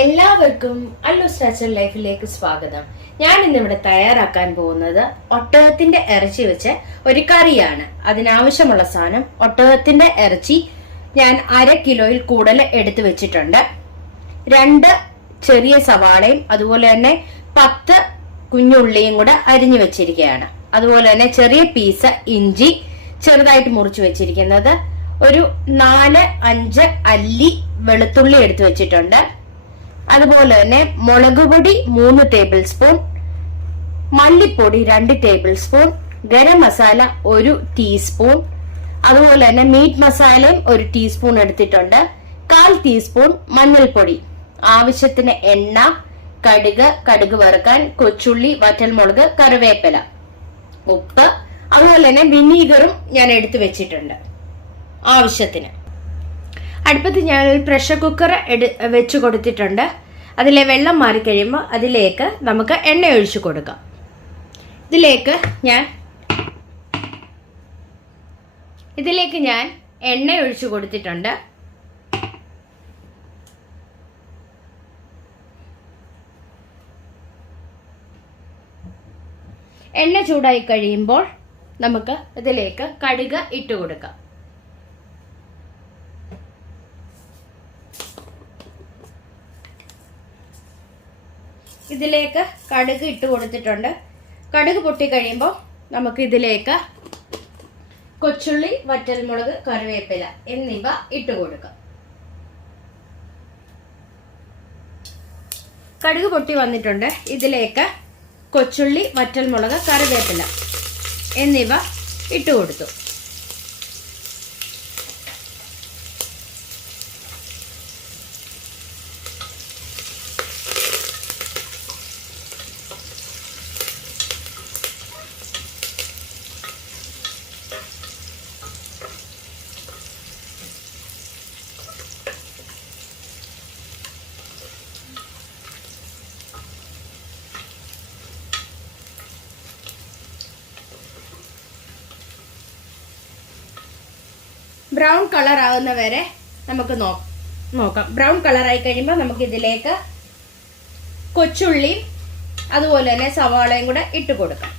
എല്ലാവർക്കും അല്ലൂസ് നാച്ചുറൽ ലൈഫിലേക്ക് സ്വാഗതം. ഞാൻ ഇന്നിവിടെ തയ്യാറാക്കാൻ പോകുന്നത് ഒട്ടകത്തിന്റെ ഇറച്ചി വെച്ച് ഒരു കറിയാണ്. അതിനാവശ്യമുള്ള സാധനം ഒട്ടകത്തിന്റെ ഇറച്ചി ഞാൻ 1/2 കിലോയിൽ കൂടുതൽ എടുത്തു വെച്ചിട്ടുണ്ട്. 2 ചെറിയ സവാളയും അതുപോലെ തന്നെ 10 കുഞ്ഞുള്ളിയും കൂടെ അരിഞ്ഞു വെച്ചിരിക്കുകയാണ്. അതുപോലെ തന്നെ ചെറിയ പീസ് ഇഞ്ചി ചെറുതായിട്ട് മുറിച്ചു വെച്ചിരിക്കുന്നത്, ഒരു 4-5 അല്ലി വെളുത്തുള്ളി എടുത്തു വെച്ചിട്ടുണ്ട്. അതുപോലെ തന്നെ മുളക് പൊടി 3 ടേബിൾ സ്പൂൺ, മല്ലിപ്പൊടി 2 table spoon, garam masala 1 teaspoon, അതുപോലെ തന്നെ മീറ്റ് മസാലയും 1 ടീസ്പൂൺ എടുത്തിട്ടുണ്ട്. 1/4 ടീസ്പൂൺ മഞ്ഞൾപ്പൊടി, ആവശ്യത്തിന് എണ്ണ, കടുക് വറുക്കാൻ, കൊച്ചുള്ളി, വറ്റൽമുളക്, കറിവേപ്പില, ഉപ്പ്, അതുപോലെ തന്നെ വിനീഗറും ഞാൻ എടുത്തു വെച്ചിട്ടുണ്ട് ആവശ്യത്തിന്. അടുപ്പത്ത് ഞാനൊരു പ്രഷർ കുക്കർ വെച്ച് കൊടുത്തിട്ടുണ്ട്. അതിലെ വെള്ളം മാറിക്കഴിയുമ്പോൾ അതിലേക്ക് നമുക്ക് എണ്ണ ഒഴിച്ചു കൊടുക്കാം. ഇതിലേക്ക് ഞാൻ എണ്ണ ഒഴിച്ചു കൊടുത്തിട്ടുണ്ട്. എണ്ണ ചൂടായി കഴിയുമ്പോൾ നമുക്ക് ഇതിലേക്ക് കടുക് ഇട്ട് കൊടുക്കാം. ഇതിലേക്ക് കടുക് ഇട്ട് കൊടുത്തിട്ടുണ്ട്. കടുക് പൊട്ടി കഴിയുമ്പോൾ നമുക്ക് ഇതിലേക്ക് കൊച്ചുള്ളി, വറ്റൽമുളക്, കറിവേപ്പില എന്നിവ ഇട്ട് കൊടുക്കാം. കടുക് പൊട്ടി വന്നിട്ടുണ്ട്. ഇതിലേക്ക് കൊച്ചുള്ളി, വറ്റൽമുളക്, കറിവേപ്പില എന്നിവ ഇട്ട് കൊടുത്തു. ബ്രൗൺ കളർ ആകുന്ന വരെ നമുക്ക് നോക്കാം. ബ്രൗൺ കളറായി കഴിയുമ്പോൾ നമുക്ക് ഇതിലേക്ക് കൊച്ചുള്ളിയും അതുപോലെ തന്നെ സവാളയും കൂടെ ഇട്ട് കൊടുക്കാം.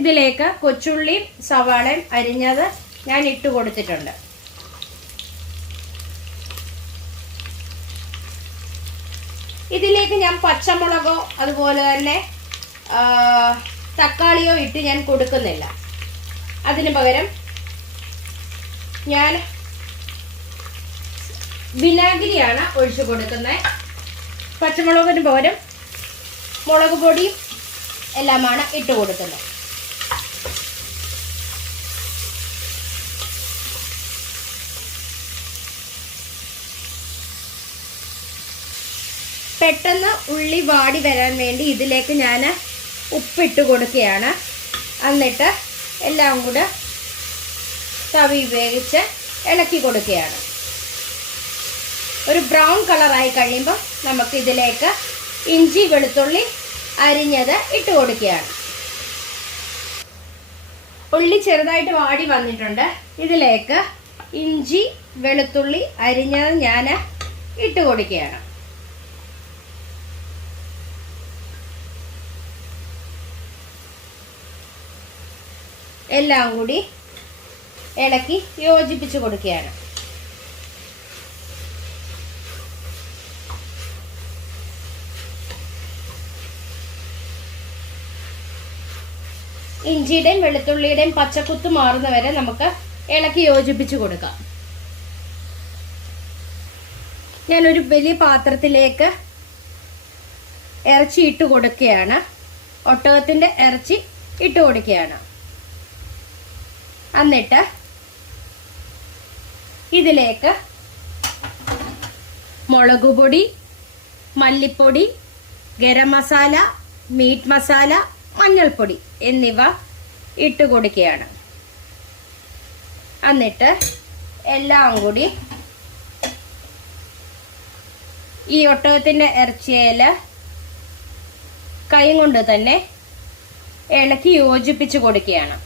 ഇതിലേക്ക് കൊച്ചുള്ളിയും സവാളയും അരിഞ്ഞത് ഞാൻ ഇട്ട് കൊടുത്തിട്ടുണ്ട്. ഇതിലേക്ക് ഞാൻ പച്ചമുളകോ അതുപോലെ തന്നെ തക്കാളിയോ ഇട്ട് ഞാൻ കൊടുക്കുന്നില്ല. അതിന് പകരം ഞാൻ വിനാഗിരിയാണ് ഒഴിച്ചു കൊടുക്കുന്നത്. പച്ചമുളകിന് പകരം മുളക് പൊടിയും എല്ലാമാണ് ഇട്ട് കൊടുക്കുന്നത്. പെട്ടെന്ന് ഉള്ളി വാടി വരാൻ വേണ്ടി ഇതിലേക്ക് ഞാൻ ഉപ്പിട്ട് കൊടുക്കുകയാണ്. എന്നിട്ട് എല്ലാം കൂടെ തവി ഉപയോഗിച്ച് ഇളക്കി കൊടുക്കുകയാണ്. ഒരു ബ്രൗൺ കളറായി കഴിയുമ്പോൾ നമുക്ക് ഇതിലേക്ക് ഇഞ്ചി, വെളുത്തുള്ളി അരിഞ്ഞത് ഇട്ട് കൊടുക്കുകയാണ്. ഉള്ളി ചെറുതായിട്ട് വാടി വന്നിട്ടുണ്ട്. ഇതിലേക്ക് ഇഞ്ചി, വെളുത്തുള്ളി അരിഞ്ഞത് ഞാൻ ഇട്ട് കൊടുക്കുകയാണ്. എല്ലാം കൂടി ഇളക്കി യോജിപ്പിച്ച് കൊടുക്കുകയാണ്. ഇഞ്ചിയുടെയും വെളുത്തുള്ളിയുടെയും പച്ചക്കുത്ത് മാറുന്നവരെ നമുക്ക് ഇളക്കി യോജിപ്പിച്ച് കൊടുക്കാം. ഞാനൊരു വലിയ പാത്രത്തിലേക്ക് ഇറച്ചി ഇട്ട് കൊടുക്കുകയാണ്. ഒട്ടകത്തിന്റെ ഇറച്ചി ഇട്ട് കൊടുക്കുകയാണ്. എന്നിട്ട് ഇതിലേക്ക് മുളക് പൊടി, മല്ലിപ്പൊടി, ഗരം മസാല, മീറ്റ് മസാല, മഞ്ഞൾപ്പൊടി എന്നിവ ഇട്ട് കൊടുക്കുകയാണ്. എന്നിട്ട് എല്ലാം കൂടി ഈ ഒട്ടകത്തിന്റെ ഇറച്ചിയിൽ കൈ കൊണ്ട് തന്നെ ഇളക്കി യോജിപ്പിച്ച് കൊടുക്കുകയാണ്.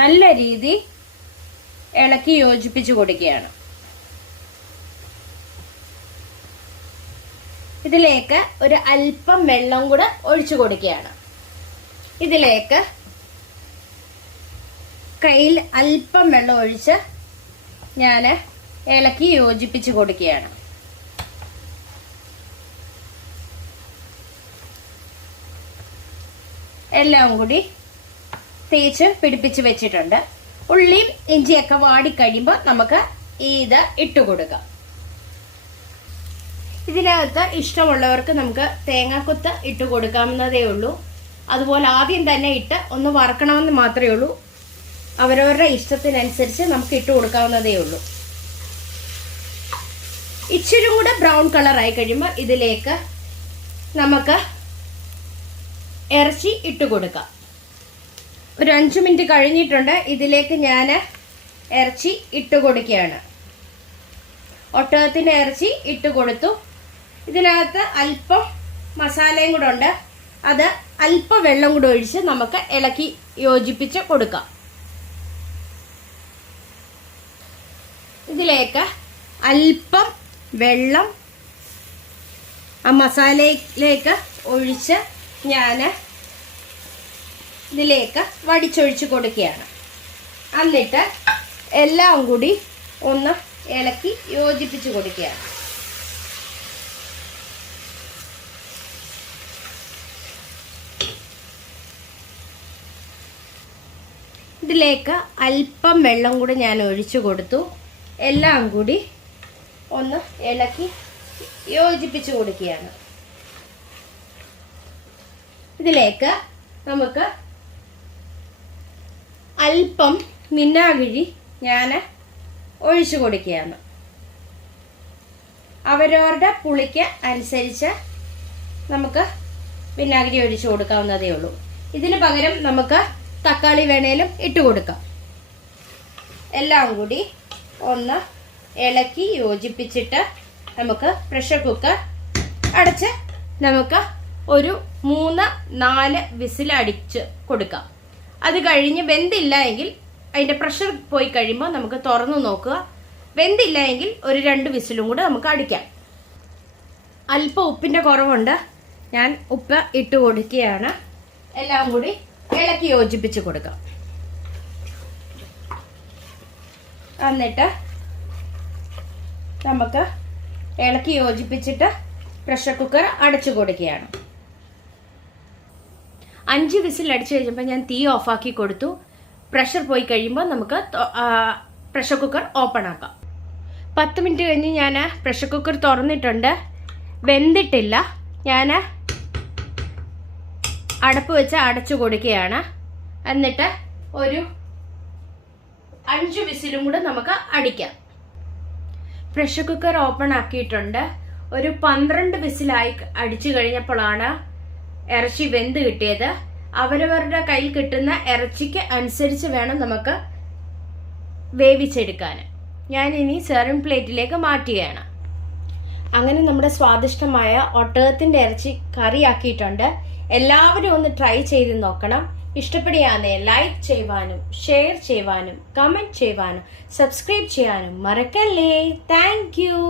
നല്ല രീതി ഇളക്കി യോജിപ്പിച്ച് കൊടുക്കുകയാണ്. ഇതിലേക്ക് ഒരു അല്പം വെള്ളം കൂടെ ഒഴിച്ചു കൊടുക്കുകയാണ്. ഇതിലേക്ക് കയ്യിൽ അല്പം വെള്ളം ഒഴിച്ച് ഞാൻ ഇളക്കി യോജിപ്പിച്ച് കൊടുക്കുകയാണ്. എല്ലാം കൂടി തേച്ച് പിടിപ്പിച്ച് വെച്ചിട്ടുണ്ട്. ഉള്ളിയും ഇഞ്ചിയൊക്കെ വാടിക്കഴിയുമ്പോൾ നമുക്ക് ഇത് ഇട്ട് കൊടുക്കാം. ഇതിനകത്ത് ഇഷ്ടമുള്ളവർക്ക് നമുക്ക് തേങ്ങാക്കൊത്ത് ഇട്ട് കൊടുക്കാവുന്നതേ ഉള്ളൂ. അതുപോലെ ആദ്യം തന്നെ ഇട്ട് ഒന്ന് വറക്കണമെന്ന് മാത്രമേ ഉള്ളൂ. അവരവരുടെ ഇഷ്ടത്തിനനുസരിച്ച് നമുക്ക് ഇട്ട് കൊടുക്കാവുന്നതേ ഉള്ളൂ. ഇച്ചിരി കൂടെ ബ്രൗൺ കളറായി കഴിയുമ്പോൾ ഇതിലേക്ക് നമുക്ക് ഇറച്ചി ഇട്ട് കൊടുക്കാം. ഒരു 5 മിനിറ്റ് കഴിഞ്ഞിട്ടുണ്ട്. ഇതിലേക്ക് ഞാൻ ഇറച്ചി ഇട്ട് കൊടുക്കുകയാണ്. ഒട്ടകത്തിൻ്റെ ഇറച്ചി ഇട്ട് കൊടുത്തു. ഇതിനകത്ത് അല്പം മസാലയും കൂടെ ഉണ്ട്. അത് അല്പം വെള്ളം കൂടെ ഒഴിച്ച് നമുക്ക് ഇളക്കി യോജിപ്പിച്ച് കൊടുക്കാം. ഇതിലേക്ക് അല്പം വെള്ളം ആ മസാലയിലേക്ക് ഒഴിച്ച് ഞാൻ ഇതിലേക്ക് വടിച്ചൊഴിച്ച് കൊടുക്കുകയാണ്. എന്നിട്ട് എല്ലാം കൂടി ഒന്ന് ഇളക്കി യോജിപ്പിച്ച് കൊടുക്കുകയാണ്. ഇതിലേക്ക് അല്പം വെള്ളം കൂടി ഞാൻ ഒഴിച്ചു കൊടുത്തു. എല്ലാം കൂടി ഒന്ന് ഇളക്കി യോജിപ്പിച്ച് കൊടുക്കുകയാണ്. ഇതിലേക്ക് നമുക്ക് അല്പം വിനാഗിരി ഞാൻ ഒഴിച്ചു കൊടുക്കുകയാണ്. അവരവരുടെ പുളിക്ക് അനുസരിച്ച് നമുക്ക് വിനാഗിരി ഒഴിച്ചു കൊടുക്കാവുന്നതേ ഉള്ളൂ. ഇതിന് പകരം നമുക്ക് തക്കാളി വേണേലും ഇട്ട് കൊടുക്കാം. എല്ലാം കൂടി ഒന്ന് ഇളക്കി യോജിപ്പിച്ചിട്ട് നമുക്ക് പ്രഷർ കുക്കർ അടച്ച് നമുക്ക് ഒരു 3-4 വിസിൽ അടിച്ച് കൊടുക്കാം. അത് കഴിഞ്ഞ് വെന്തില്ല എങ്കിൽ അതിൻ്റെ പ്രഷർ പോയി കഴിയുമ്പോൾ നമുക്ക് തുറന്നു നോക്കുക. വെന്തില്ല എങ്കിൽ ഒരു 2 വിസിലും കൂടെ നമുക്ക് അടിക്കാം. അല്പം ഉപ്പിൻ്റെ കുറവുണ്ട്. ഞാൻ ഉപ്പ് ഇട്ട് കൊടുക്കുകയാണ്. എല്ലാം കൂടി ഇളക്കി യോജിപ്പിച്ച് കൊടുക്കാം. എന്നിട്ട് നമുക്ക് ഇളക്കി യോജിപ്പിച്ചിട്ട് പ്രഷർ കുക്കർ അടച്ചു കൊടുക്കുകയാണ്. 5 വിസിൽ അടിച്ചു കഴിഞ്ഞപ്പോൾ ഞാൻ തീ ഓഫാക്കി കൊടുത്തു. പ്രഷർ പോയി കഴിയുമ്പോൾ നമുക്ക് പ്രഷർ കുക്കർ ഓപ്പൺ ആക്കാം. 10 മിനിറ്റ് കഴിഞ്ഞ് ഞാൻ പ്രഷർ കുക്കർ തുറന്നിട്ടുണ്ട്. വെന്തിട്ടില്ല. ഞാൻ അടപ്പ് വെച്ച് അടച്ചു കൊടുക്കുകയാണ്. എന്നിട്ട് ഒരു 5 വിസിലും കൂടെ നമുക്ക് അടിക്കാം. പ്രഷർ കുക്കർ ഓപ്പൺ ആക്കിയിട്ടുണ്ട്. ഒരു 12 വിസിലായി അടിച്ചു കഴിഞ്ഞപ്പോഴാണ് ഇറച്ചി വെന്ത് കിട്ടിയത്. അവരവരുടെ കയ്യിൽ കിട്ടുന്ന ഇറച്ചിക്ക് അനുസരിച്ച് വേണം നമുക്ക് വേവിച്ചെടുക്കാൻ. ഞാൻ ഇനി സെർവിംഗ് പ്ലേറ്റിലേക്ക് മാറ്റുകയാണ്. അങ്ങനെ നമ്മുടെ സ്വാദിഷ്ടമായ ഒട്ടകത്തിൻ്റെ ഇറച്ചി കറിയാക്കിയിട്ടുണ്ട്. എല്ലാവരും ഒന്ന് ട്രൈ ചെയ്ത് നോക്കണം. ഇഷ്ടപ്പെടുകയാണെ ലൈക്ക് ചെയ്യുവാനും ഷെയർ ചെയ്യുവാനും കമൻറ്റ് ചെയ്യുവാനും സബ്സ്ക്രൈബ് ചെയ്യാനും മറക്കല്ലേ. Thank you.